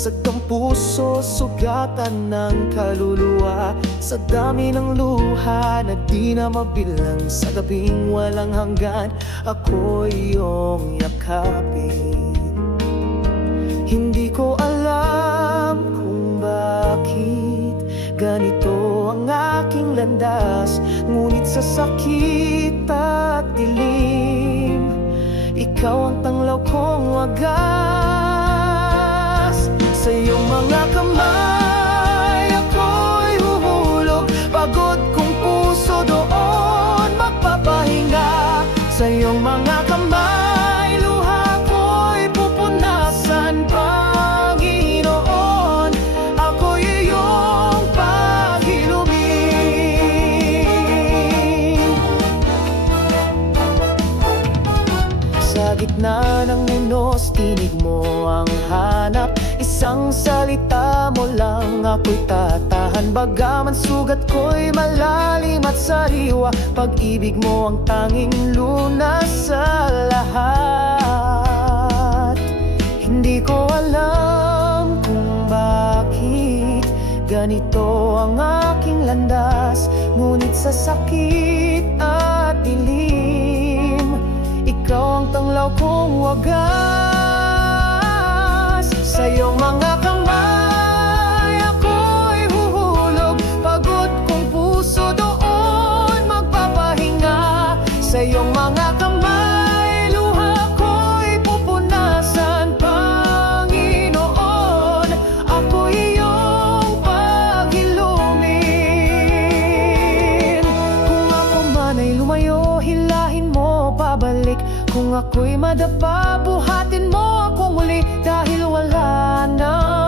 Basag ang puso, sugatan ng kaluluwa, sa dami ng luha na di na mabilang. Sa gabing walang hanggan, ako iyong yakapin. Hindi ko alam kung bakit ganito ang aking landas, ngunit sa sakit at dilim, ikaw ang tanglaw kong wagas. Sa iyong mga kamay ako'y huhulog, pagod kong puso doon magpapahinga. Sa iyong mga kamay luha ko'y pupunasan, Panginoon, ako'y iyong paghilumin. Sa gitna ng unos, tinig mo ang hanap, isang salita mo lang ako'y tatahan. Bagaman sugat ko'y malalim at sariwa, pag-ibig mo ang tanging lunas sa lahat. Hindi ko alam kung bakit ganito ang aking landas, ngunit sa sakit at dilim, ikaw ang tanglaw kong wagas. Sa iyong mga kamay ako'y huhulog, pagod kong puso doon magpapahinga. Sa iyong mga kamay luha ko'y pupunasan, Panginoon, ako'y iyong paghilumin. Kung ako man ay lumayo, hilahin mo pabalik. Kung ako'y madapa, buhatin mo akong muli, dahil wala na